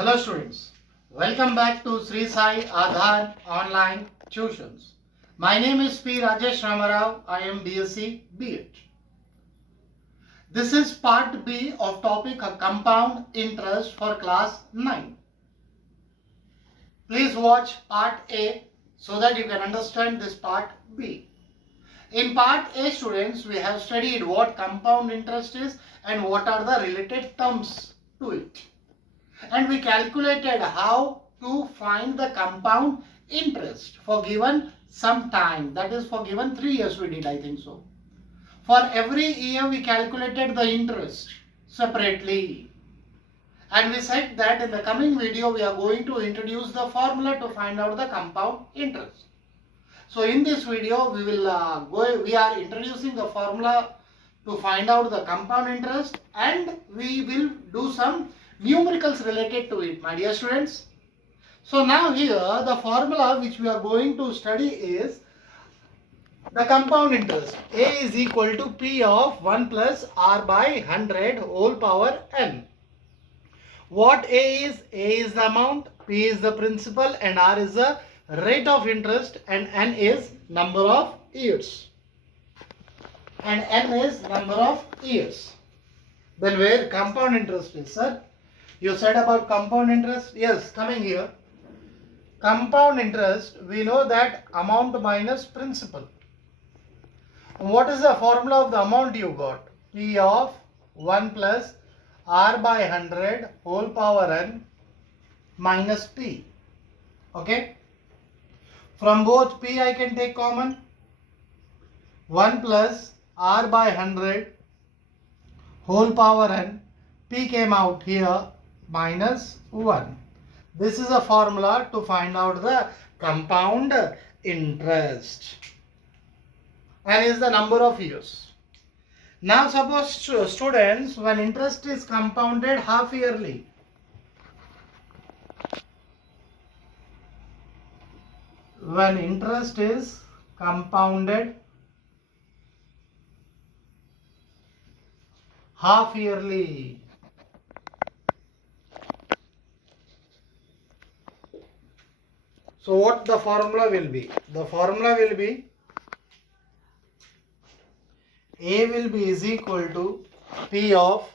Hello students, welcome back to Sri Sai Aadhaar online tuitions. My name is P. Rajesh Ramarao. I am BSc B.Ed. This is part B of topic compound interest for class 9. Please watch part A so that you can understand this part B. In part A students, we have studied what compound interest is and what are the related terms to it. And we calculated how to find the compound interest for given some time, that is for given 3 years we did, I think so. For every year we calculated the interest separately, and we said that in the coming video we are going to introduce the formula to find out the compound interest. So in this video we are introducing the formula to find out the compound interest, and we will do some numericals related to it, my dear students. So now here the formula which we are going to study is the compound interest. A is equal to P of 1 plus R by 100 whole power n. What A is? A is the amount, P is the principal, and R is the rate of interest, and n is number of years. And n is number of years. Then where compound interest is, sir? You said about compound interest? Yes, coming here. Compound interest, we know that amount minus principal. What is the formula of the amount you got? P of 1 plus R by 100 whole power n minus P. Okay? From both P I can take common. 1 plus R by 100 whole power n. P came out here minus 1. This is a formula to find out the compound interest, and is the number of years. Now suppose students, when interest is compounded half yearly, when interest is compounded half yearly, so what the formula will be? The formula will be A will be is equal to P of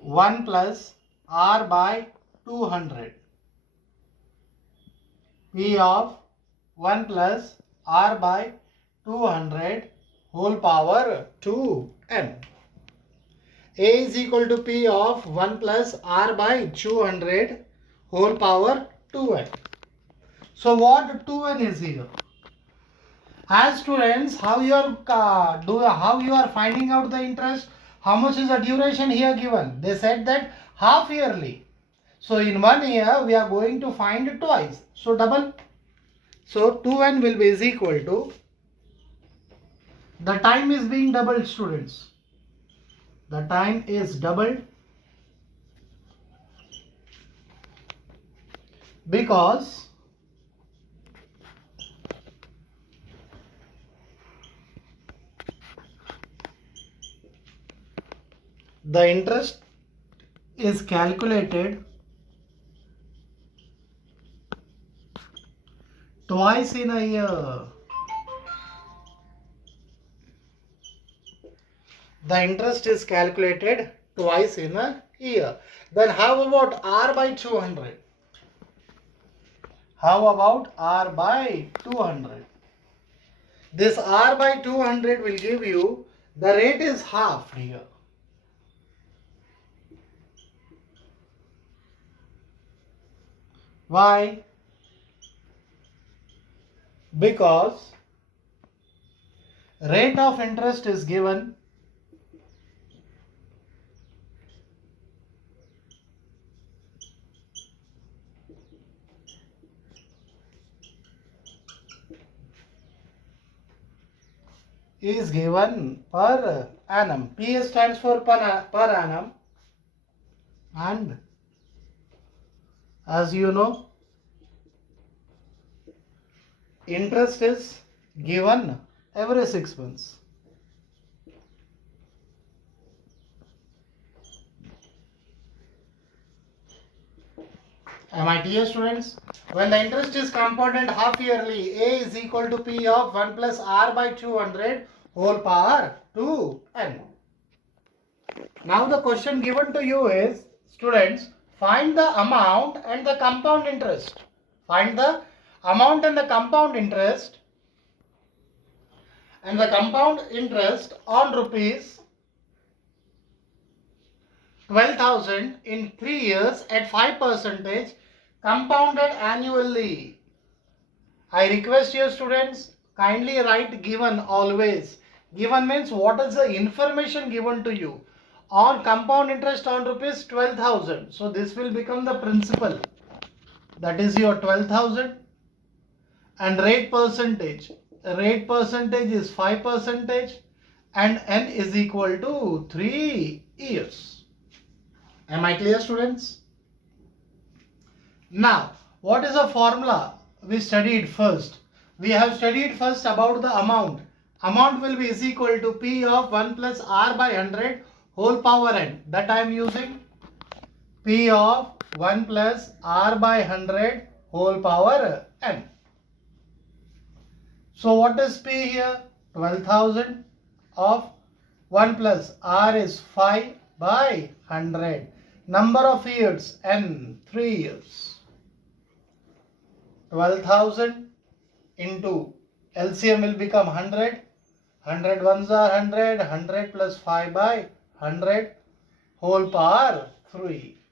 1 plus R by 200. P of 1 plus R by 200 whole power 2n. A is equal to P of 1 plus R by 200 whole power 2n. So what 2n is here? As students, how you are finding out the interest? How much is the duration here given? They said that half yearly. So in 1 year we are going to find twice. So double. So 2n will be is equal to, the time is being doubled, students. The time is doubled because the interest is calculated twice in a year. The interest is calculated twice in a year. Then how about R by 200? How about R by 200? This R by 200 will give you, the rate is half here. Why? Because rate of interest is given per annum. P stands for per annum, and as you know, interest is given every 6 months. Am I clear, students? When the interest is compounded half yearly, A is equal to P of 1 plus R by 200 whole power 2n. Now the question given to you is, students, find the amount and the compound interest. Find the amount and the compound interest on rupees 12,000 in 3 years at 5% compounded annually. I request you, students, kindly write given always. Given means what is the information given to you on compound interest on rupees 12,000. So this will become the principal. That is your 12,000, and rate percentage. Rate percentage is 5% and n is equal to 3 years. Am I clear, students? Now, what is the formula we studied first? We have studied first about the amount. Amount will be is equal to P of 1 plus R by 100 whole power n. That I am using. P of 1 plus R by 100 whole power n. So what is P here? 12,000 of 1 plus R is 5 by 100. Number of years n, 3 years. 12,000 into LCM will become 100. 100 ones are 100. 100 plus 5 by 100 whole power 3.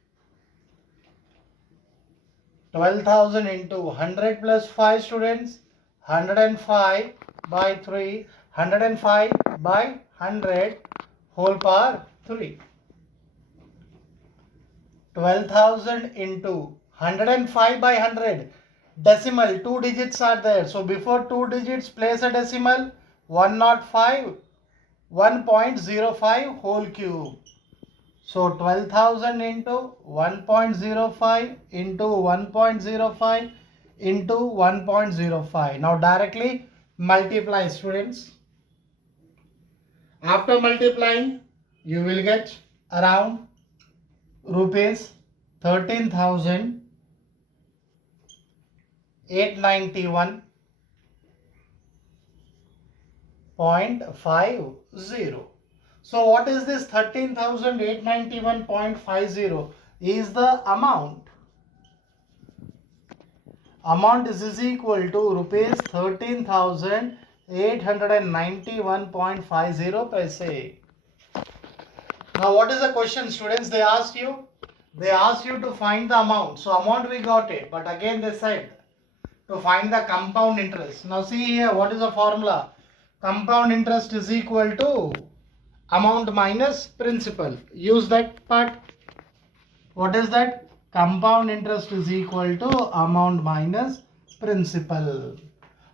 12,000 into 100 plus 5, students. 105 by 3. 105 by 100 whole power 3. 12,000 into 105 by 100. Decimal, 2 digits are there. So before 2 digits, place a decimal. 105, 1.05 whole cube. So 12,000 into 1.05 into 1.05 into 1.05. Now directly multiply, students. After multiplying, you will get around rupees 13,891.50. So what is this 13,891.50? Is the amount. Amount is equal to rupees 13,891.50 paise. Now what is the question, students? They asked you to find the amount. So amount we got it, but again they said to find the compound interest. Now see here, what is the formula? Compound interest is equal to amount minus principal. Use that part. What is that? Compound interest is equal to amount minus principal.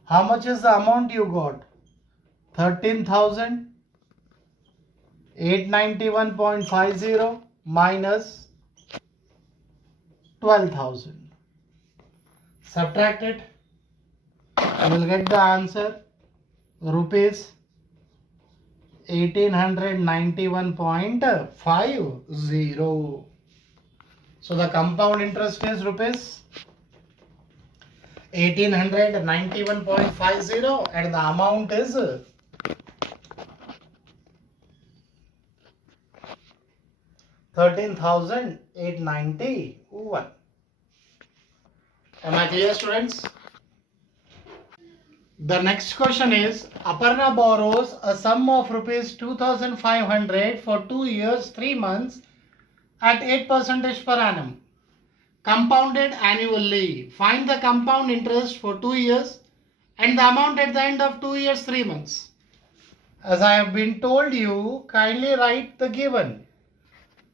How much is the amount you got? 13,891.50 minus 12,000. Subtract it. You will get the answer. Rupees 1,891.50. So the compound interest is rupees 1,891.50 and the amount is 13,891. Am I clear, students? The next question is, Aparna borrows a sum of rupees 2,500 for 2 years, 3 months at 8% per annum. Compounded annually. Find the compound interest for 2 years and the amount at the end of 2 years, 3 months. As I have been told you, kindly write the given.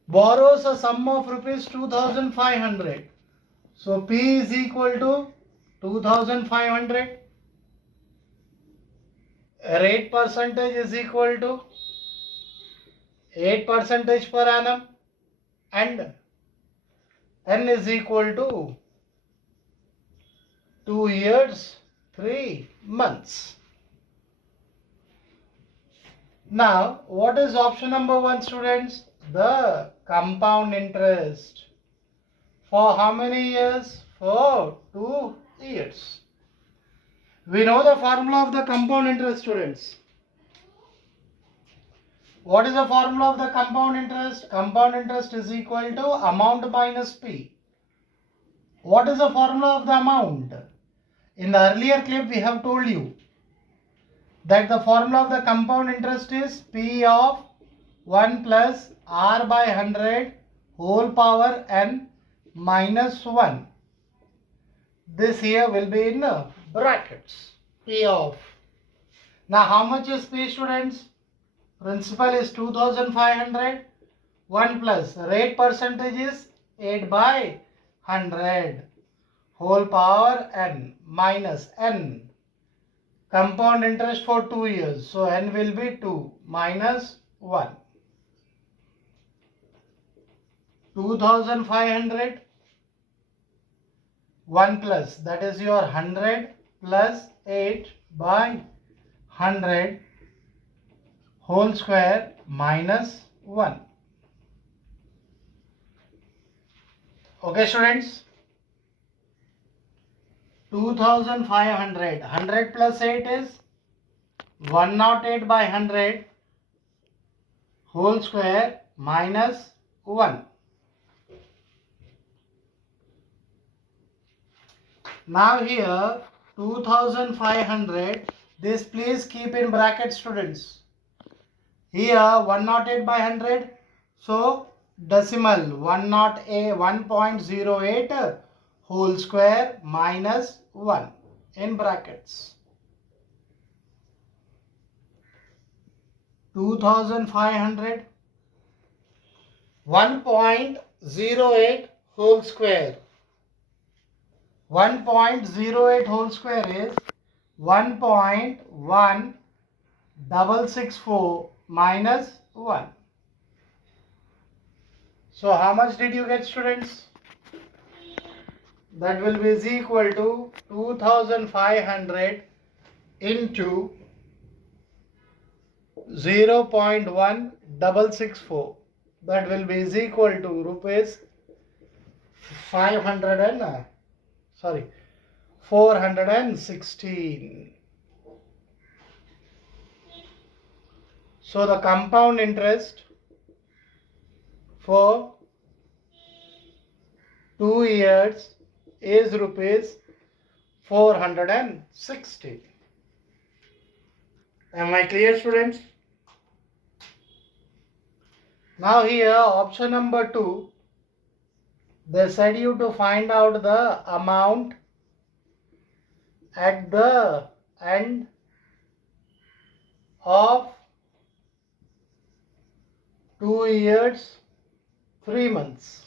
Borrows a sum of rupees 2,500. So P is equal to 2,500. Rate percentage is equal to 8% per annum and n is equal to 2 years, 3 months. Now, what is option number 1, students? The compound interest. For how many years? For 2 years. We know the formula of the compound interest, students. What is the formula of the compound interest? Compound interest is equal to amount minus P. What is the formula of the amount? In the earlier clip, we have told you that the formula of the compound interest is P of 1 plus R by 100 whole power n minus 1. This here will be in brackets. P of. Now how much is P, students? Principal is 2500. 1 plus rate percentage is 8 by 100 whole power n minus n. Compound interest for 2 years. So n will be 2 minus 1. 2500. 1 plus, that is your 100 plus 8 by 100 whole square minus 1. Okay, students. 2500. 100 plus 8 is 108 by 100 whole square minus 1. Now here 2500, this please keep in bracket, students. Here 108 by 100, so decimal 1.08 whole square minus 1 in brackets. 2500 1.08 whole square. 1.08 whole square is 1.1664 minus 1. So how much did you get, students? That will be is equal to 2500 into 0.1664. That will be is equal to rupees 416. So the compound interest for 2 years is rupees 460. Am I clear, students? Now here option number 2, they said you to find out the amount at the end of 2 years 3 months.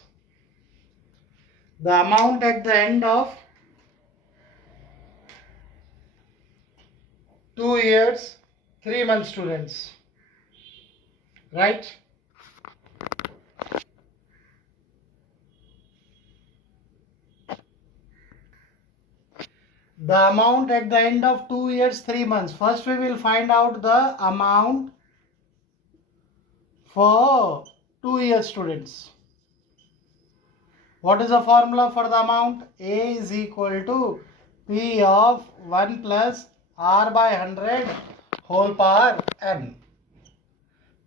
The amount at the end of 2 years 3 months, students, right? The amount at the end of 2 years 3 months. First we will find out the amount for 2 years, students. What is the formula for the amount? A is equal to P of 1 plus R by 100 whole power n.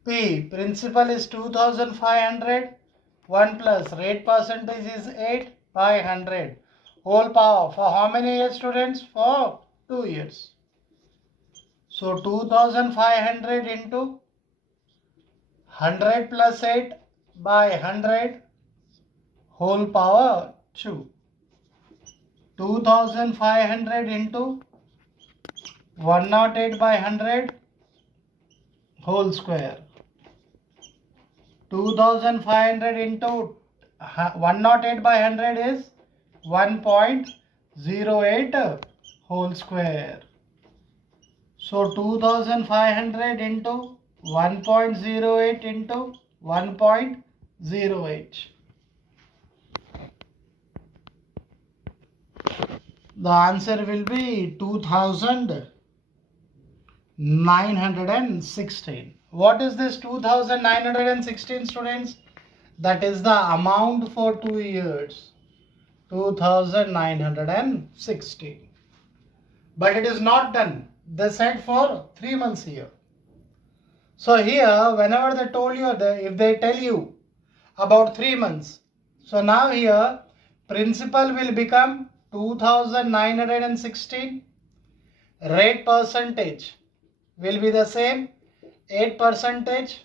P, principal is 2500. 1 plus rate percentage is 8 by 100. Whole power for how many years, students? For 2 years. So 2500 into 100 plus 8 by 100 whole power 2. 2500 into 108 by 100 whole square. 2500 into 108 by 100 is 1.08 whole square. So 2500 into 1.08 into 1.08. The answer will be 2916. What is this 2916, students? That is the amount for 2 years. 2,916. But it is not done. They said for 3 months here. So here, whenever they told you, if they tell you about 3 months, so now here, principal will become 2,916. Rate percentage will be the same, 8%,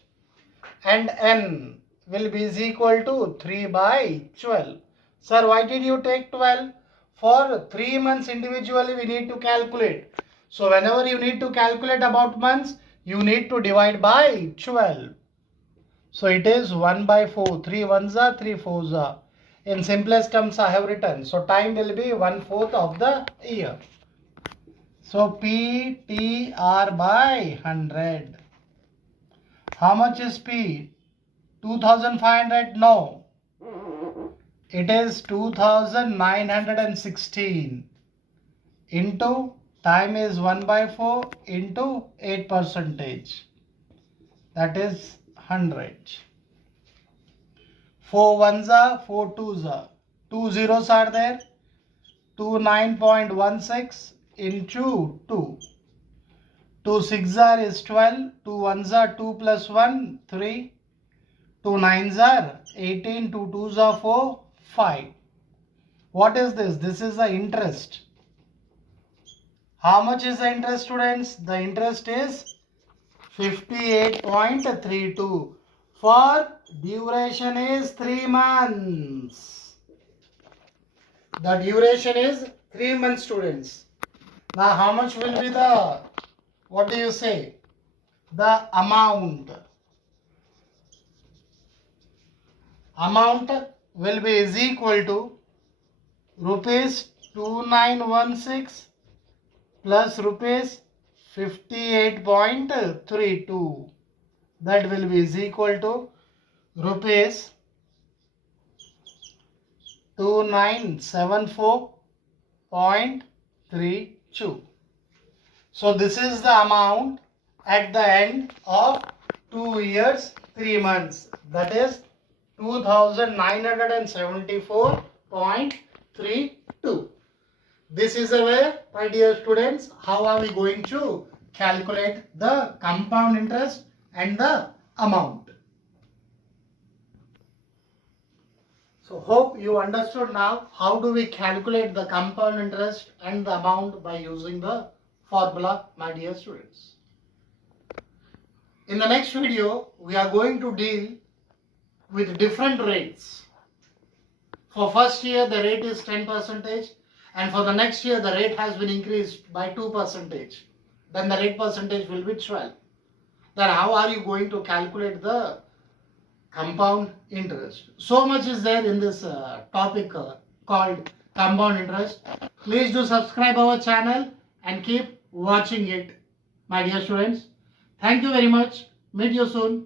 and n will be is equal to 3 by 12. Sir, why did you take 12? For 3 months individually we need to calculate. So whenever you need to calculate about months, you need to divide by 12. So it is 1 by 4. 3 ones are 3 fours are. In simplest terms I have written. So time will be 1/4 of the year. So PTR by 100. How much is P? 2,500? No. It is 2,916 into time is 1 by 4 into 8%. That is 100. 4 ones are, 4 twos are. 2 zeros are there. 29.16 into 2. 2 6 are is 12. 2 ones are 2 plus 1, 3. 2 nines are 18. 2 twos are 4, 5. What is this? This is the interest. How much is the interest, students? The interest is 58.32. For duration is 3 months. The duration is 3 months, students. Now how much will be the, what do you say? The amount. Amount will be is equal to rupees 2916 plus rupees 58.32. That will be is equal to rupees 2974.32. So this is the amount at the end of 2 years 3 months. That is 2,974.32. This is a way, my dear students, how are we going to calculate the compound interest and the amount. So hope you understood now how do we calculate the compound interest and the amount by using the formula, my dear students. In the next video, we are going to deal with different rates. For first year, the rate is 10%, and for the next year, the rate has been increased by 2%. Then the rate percentage will be 12. Then how are you going to calculate the compound interest? So much is there in this topic called compound interest. Please do subscribe our channel and keep watching it, my dear students. Thank you very much. Meet you soon.